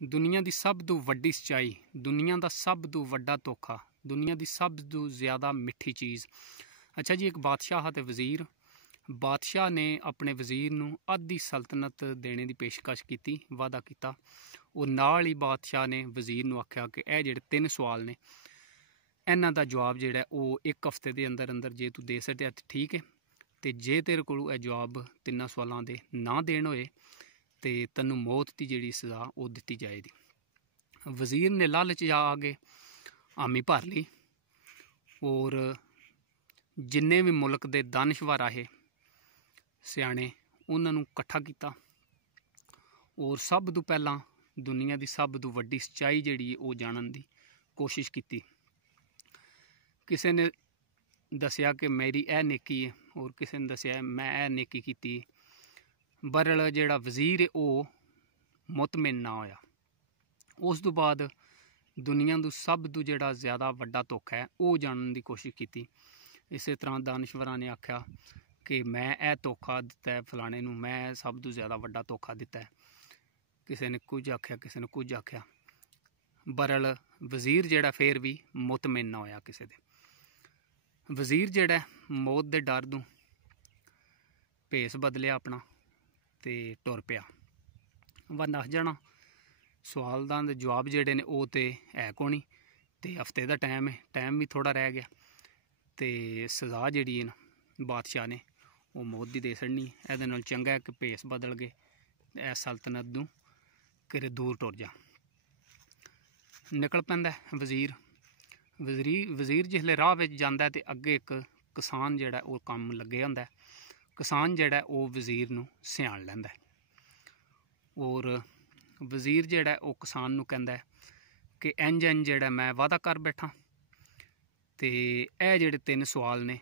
दुनिया की सब तो वड्डी सच्चाई, दुनिया का सब तो वड्डा धोखा, दुनिया की सब तो ज़्यादा मिठी चीज़। अच्छा जी, एक बादशाह हा ते वज़ीर। बादशाह ने अपने वज़ीर नूं अद्धी सल्तनत देने की पेशकश की, वादा किया। और नाल ही बादशाह ने वज़ीर नूं आख्या कि यह जिहड़े 3 सवाल ने इन्हां दा जवाब जिहड़ा वो 1 हफ्ते के अंदर अंदर जे तू दे सकिया तो ठीक है, तो जे तेरे कोलों यह जवाब 3 सवालों के ना देन होए तो तैनू मौत की जिहड़ी सज़ा वो दी जाएगी। वज़ीर ने लालच आके हामी भर ली और जिन्ने भी मुल्क के दानशवर आहे सियाणे उन्होंने कट्ठा किया और सब तो पहला दुनिया की सब तो वड्डी सच्चाई जिहड़ी वो जानने की कोशिश की। किसी ने दसिया कि मेरी यह नेकी है और किसी ने दसिया मैं यह नेकी की। बरल जिहड़ा वज़ीर है वो मुतमिन ना होया। उस तो बाद दुनिया तो सब तो जिहड़ा ज़्यादा वड्डा धोखा है वो जानने की कोशिश की। इस तरह दानशवरां ने आख्या कि मैं यह धोखा दिता है फलाने नूं, मैं सब तो ज़्यादा वड्डा धोखा दिता है। किसी ने कुछ आख्या, किसी ने कुछ आख्या। बरल वज़ीर जिहड़ा फिर भी मुतमिन ना होया किसी दे। वज़ीर जिहड़ा मौत के डर तों भेस बदलिया अपना ते टुर पिया। वा नस जाना सवाल का जवाब जिहड़े ने वो तो है कोनी, ते हफ्ते का टाइम है, टाइम भी थोड़ा रह गया, तो सज़ा जिहड़ी है बादशाह ने वो मौत की दे छड़नी। इहदे नाल चंगा है कि भेस बदल गए इस सल्तनत नूं किरे दूर टुर जा। निकल पैंदा वज़ीर। वज़ीर जिसले राह विच जांदा है तो अगे एक किसान जिहड़ा वो कम लगे हुंदा है। किसान जिहड़ा वो वज़ीर नूं सियाण लैंदा है और वज़ीर जिहड़ा वो किसान नूं कहंदा है कि इंज इंज जिहड़ा मैं वादा कर बैठा, तो यह जिहड़े 3 सवाल ने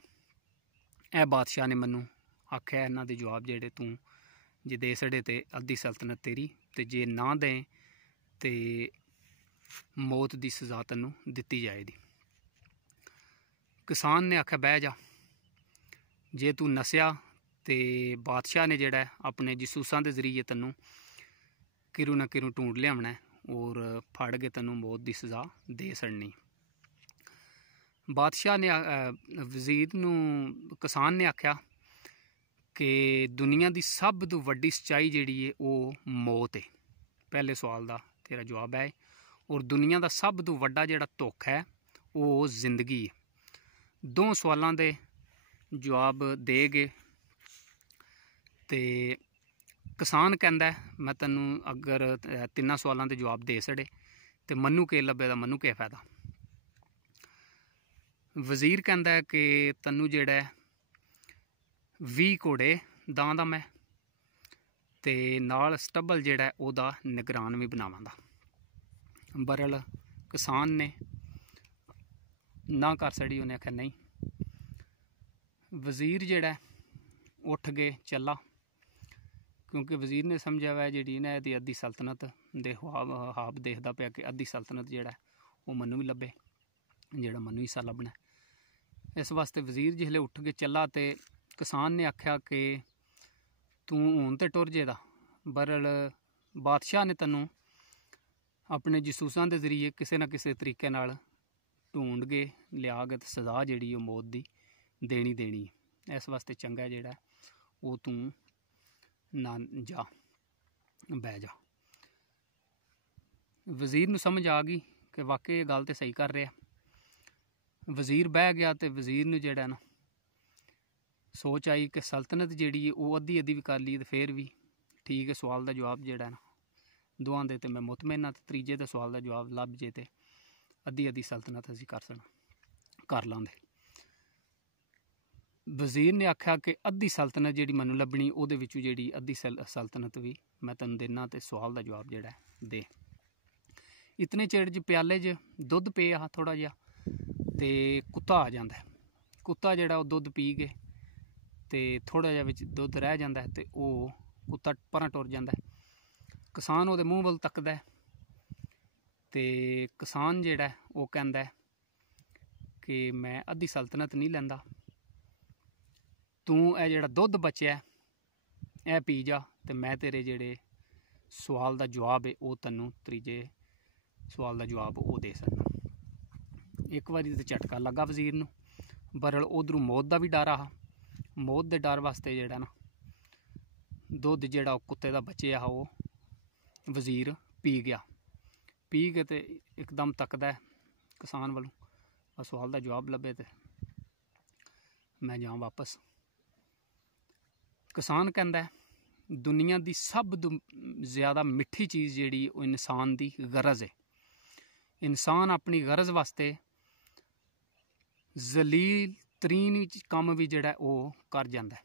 यह बादशाह ने मैनू आख्या इन्हां दे जवाब जिहड़े तू जे दे छड़े तो अद्धी सल्तनत तेरी, तो जे ना दें तो मौत की सज़ा तैनूं दित्ती जाएगी। किसान ने आख्या बह जा, जे तू नसिया तो बादशाह ने जिहड़ा अपने जसूसां के जरिए तैनूं किरू ना किरू ढूंढ लियावना और फड़ के तैनूं मौत की सज़ा दे छड़नी। बादशाह ने वज़ीर नूं किसान ने आख्या कि दुनिया की सब तो वड्डी सच्चाई जिहड़ी है वो मौत है। पहले सवाल का तेरा जवाब है। और दुनिया का सब तो वड्डा जिहड़ा धोखा है वो जिंदगी है। 2 सवालों के जवाब दे गए तो किसान कहंदा है मैं तैनूं अगर 3 सवालों के जवाब दे छड़े तो मन्नू के लब्भे दा मन्नू क्या फायदा। वज़ीर कहंदा है कि तैनूं जिहड़ा 20 घोड़े दां दा मैं ते नाल स्टबल जिहड़ा ओहदा निगरान भी बनावांगा। बरल किसान ने ना कर छड़ी, उन्हें आख्या नहीं। वज़ीर जिहड़ा उठ के चला, क्योंकि वज़ीर ने समझा हुआ जी ना यदि अद्धी सल्तनत दे हाब देखदा पिया कि अद्धी सल्तनत जिहड़ा वो मन्नू भी लब्भे, जिहड़ा मन्नू हिस्सा लब्भना। इस वास्ते वज़ीर जिसले उठ के चला तो किसान ने आख्या कि तू हुण ते टुर जेदा, बरल बादशाह ने तैनूं अपने जसूसां के जरिए किसी ना किसी तरीके नाल ढूंढ के लिया के सज़ा जिहड़ी मौत की देनी है। इस वास्ते चंगा जिहड़ा वो तू ना जा, बह जा। वज़ीर नूं समझ आ गई कि वाकई ये गल तो सही कर रहा। वज़ीर बह गया तो वज़ीर नूं जिहड़ा ना सोच आई कि सल्तनत जिहड़ी वो अद्धी अद्धी भी कर ली तो फिर भी ठीक है। सवाल का जवाब जिहड़ा ना दोवां दे ते मैं मुतमिन हाँ, तो त्रीजे के सवाल का जवाब लभ जे तो अद्धी अद्धी सल्तनत असीं कर लांदे। वज़ीर ने आख्या कि अद्धी सल्तनत जिहड़ी मैनूं लभनी उहदे विचों जिहड़ी अद्धी सल्तनत भी मैं तैनूं देना, तो सवाल का जवाब जिहड़ा दे। इतने चिर च प्याले च दुध पिया थोड़ा जिहा ते कुत्ता आ जांदा है। कुत्ता जिहड़ा वो दुध पी के ते थोड़ा जिहा विच दुध रह जांदा है, ते ओह कुत्ता परां टुर जांदा है। किसान उहदे मूँह वल तकदा है ते किसान जिहड़ा वो कहंदा है कि मैं अद्धी सल्तनत नहीं लैंदा, तू यह जिहड़ा दुध बचया यह पी जा, तो मैं तेरे जिहड़े सवाल का जवाब है वो तैनूं त्रीजे सवाल का जवाब वो दे सकदा। एक बारी तो झटका लगा वजीर नूं, बरल उधरों मौत का भी डर आ। मौत के डर वास्ते जेहड़ा ना दुध जेहड़ा कुत्ते का बच्चे आ वो वजीर पी गया। पी के ते एकदम तकदा है किसान वालों, सवाल का जवाब लभे तो मैं जाऊँ वापस। किसान कहता है दुनिया की सब तो ज़्यादा मिठी चीज़ जिहड़ी वो इंसान की गरज है। इंसान अपनी गरज वास्ते जलील तरीन काम भी जिहड़ा वो कर जांदा है।